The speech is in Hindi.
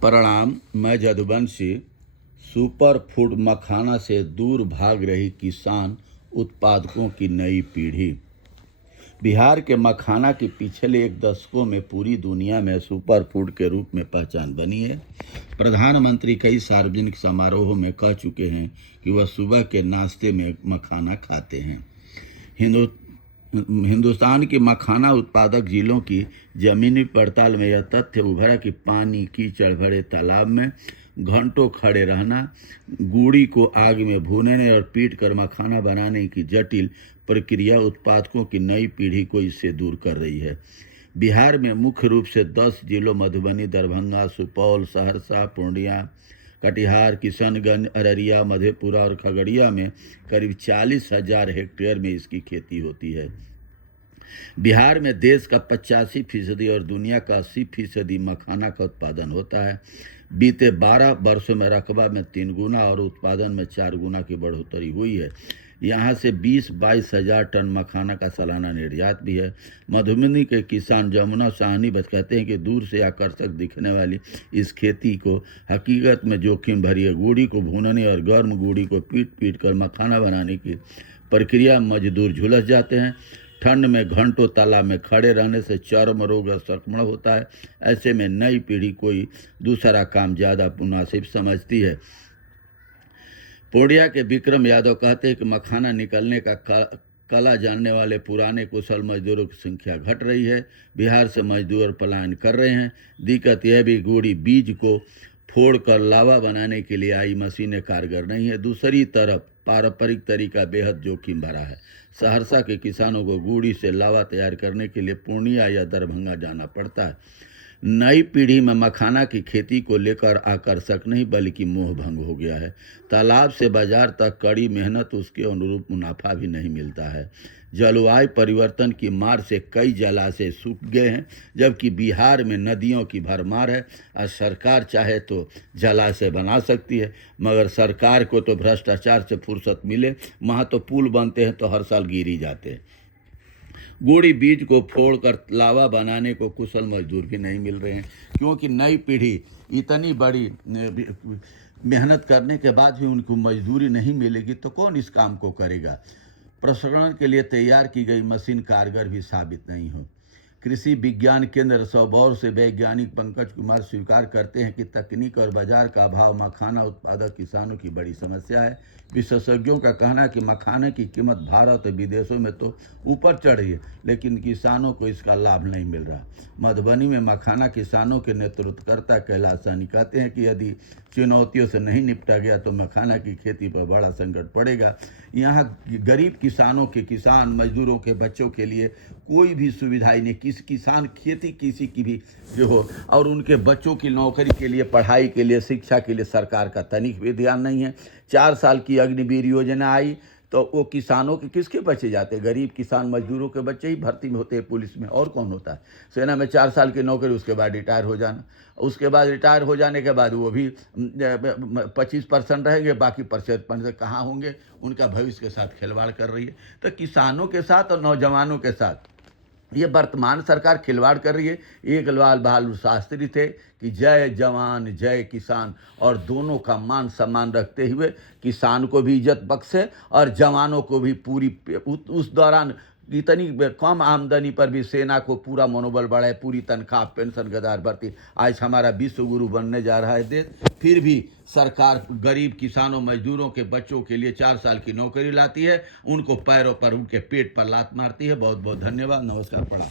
प्रणाम। मैं जदुवंशी। सुपर फूड मखाना से दूर भाग रही किसान उत्पादकों की नई पीढ़ी। बिहार के मखाना की पिछले एक दशकों में पूरी दुनिया में सुपर फूड के रूप में पहचान बनी है। प्रधानमंत्री कई सार्वजनिक समारोहों में कह चुके हैं कि वह सुबह के नाश्ते में मखाना खाते हैं। हिंदुस्तान के मखाना उत्पादक जिलों की जमीनी पड़ताल में यह तथ्य उभरा कि पानी कीचड़ भरे तालाब में घंटों खड़े रहना, गुड़ी को आग में भूनने और पीट कर मखाना बनाने की जटिल प्रक्रिया उत्पादकों की नई पीढ़ी को इससे दूर कर रही है। बिहार में मुख्य रूप से 10 जिलों मधुबनी, दरभंगा, सुपौल, सहरसा, पूर्णिया, कटिहार, किशनगंज, अररिया, मधेपुरा और खगड़िया में करीब 40,000 हेक्टेयर में इसकी खेती होती है। बिहार में देश का 85% और दुनिया का 80% मखाना का उत्पादन होता है। बीते 12 वर्षों में रकबा में 3 गुना और उत्पादन में 4 गुना की बढ़ोतरी हुई है। यहाँ से 20-22 हज़ार टन मखाना का सालाना निर्यात भी है। मधुबनी के किसान जमुना साहनी बस कहते हैं कि दूर से आकर्षक दिखने वाली इस खेती को हकीकत में जोखिम भरी है। गुड़ी को भूनने और गर्म गुड़ी को पीट पीट कर मखाना बनाने की प्रक्रिया मजदूर झुलस जाते हैं। ठंड में घंटों तालाब में खड़े रहने से चर्म रोग और संक्रमण होता है। ऐसे में नई पीढ़ी कोई दूसरा काम ज़्यादा मुनासिब समझती है। पूर्णिया के विक्रम यादव कहते हैं कि मखाना निकलने का कला जानने वाले पुराने कुशल मजदूरों की संख्या घट रही है। बिहार से मजदूर पलायन कर रहे हैं। दिक्कत यह भी गुड़ी बीज को फोड़कर लावा बनाने के लिए आई मशीनें कारगर नहीं है। दूसरी तरफ पारंपरिक तरीका बेहद जोखिम भरा है। सहरसा के किसानों को गुड़ी से लावा तैयार करने के लिए पूर्णिया या दरभंगा जाना पड़ता है। नई पीढ़ी में मखाना की खेती को लेकर आकर्षक नहीं बल्कि मोह भंग हो गया है। तालाब से बाजार तक कड़ी मेहनत, उसके अनुरूप मुनाफा भी नहीं मिलता है। जलवायु परिवर्तन की मार से कई जलाशय सूख गए हैं, जबकि बिहार में नदियों की भरमार है और सरकार चाहे तो जलाशय बना सकती है, मगर सरकार को तो भ्रष्टाचार से फुर्सत मिले। वहाँ तो पुल बनते हैं तो हर साल गिर ही जाते हैं। गुड़ी बीज को फोड़कर लावा बनाने को कुशल मजदूर भी नहीं मिल रहे हैं, क्योंकि नई पीढ़ी इतनी बड़ी मेहनत करने के बाद भी उनको मजदूरी नहीं मिलेगी तो कौन इस काम को करेगा। प्रसंस्करण के लिए तैयार की गई मशीन कारगर भी साबित नहीं हो। कृषि विज्ञान केंद्र सबौर से वैज्ञानिक पंकज कुमार स्वीकार करते हैं कि तकनीक और बाजार का अभाव मखाना उत्पादक किसानों की बड़ी समस्या है। विशेषज्ञों का कहना है कि मखाने की कीमत भारत और विदेशों में तो ऊपर चढ़ रही है, लेकिन किसानों को इसका लाभ नहीं मिल रहा। मधुबनी में मखाना किसानों के नेतृत्वकर्ता कैलाश सहनी कहते हैं कि यदि चुनौतियों से नहीं निपटा गया तो मखाना की खेती पर बड़ा संकट पड़ेगा। यहाँ गरीब किसानों के किसान मजदूरों के बच्चों के लिए कोई भी सुविधाएं नहीं। किसी किसान खेती किसी की भी जो हो और उनके बच्चों की नौकरी के लिए, पढ़ाई के लिए, शिक्षा के लिए सरकार का तनिक भी ध्यान नहीं है। 4 साल की अग्निवीर योजना आई तो वो किसानों के किसके बच्चे जाते? गरीब किसान मजदूरों के बच्चे ही भर्ती में होते हैं पुलिस में, और कौन होता है। सेना में 4 साल की नौकरी, उसके बाद रिटायर हो जाना। उसके बाद रिटायर हो जाने के बाद वो भी 25% रहेंगे, बाकी 75% कहाँ होंगे। उनका भविष्य के साथ खिलवाड़ कर रही है। तो किसानों के साथ और नौजवानों के साथ ये वर्तमान सरकार खिलवाड़ कर रही है। एक लाल बहादुर शास्त्री थे कि जय जवान जय किसान, और दोनों का मान सम्मान रखते हुए किसान को भी इज्जत बख्शे और जवानों को भी पूरी उस दौरान इतनी कम आमदनी पर भी सेना को पूरा मनोबल बढ़ाए, पूरी तनख्वाह, पेंशन, गदार भर्ती। आज हमारा विश्व गुरु बनने जा रहा है देश, फिर भी सरकार गरीब किसानों मजदूरों के बच्चों के लिए 4 साल की नौकरी लाती है, उनको पैरों पर, उनके पेट पर लात मारती है। बहुत बहुत धन्यवाद। नमस्कार, प्रणाम।